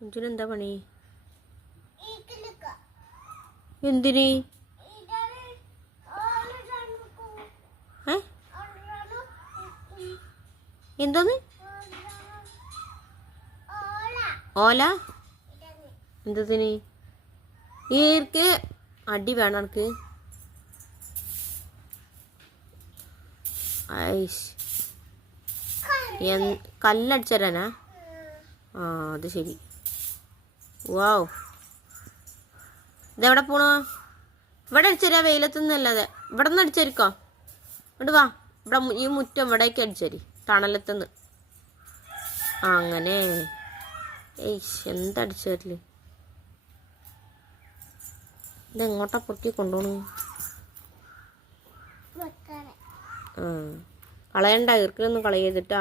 കുഞ്ചിനെന്താ പണി? എന്തിന്? എന്തോന്ന്? ഓല എന്തതിന്? ഈർക്ക് അടി വേണം എനിക്ക്. ഐഷ് കല്ലടിച്ചരാനാ? ആ അത് ശരി. വാവ്, ഇതെവിടെ പോണോ? ഇവിടെ അടിച്ചരാ, വെയിലത്തുനിന്നല്ലാതെ ഇവിടെ നിന്ന് അടിച്ചരിക്കോ. ഇവിടെ വാ, ഇവിടെ ഈ മുറ്റം ഇവിടേക്ക് അടിച്ചരി, തണലത്തുനിന്ന്. അങ്ങനെ ഏയ്ഷ് എന്തടിച്ചരില്. ഇതെങ്ങോട്ടാ പൊറുക്കി കൊണ്ടുപോണു? കളയണ്ട, ഈർക്കിലൊന്നും കളയരുതിട്ടാ.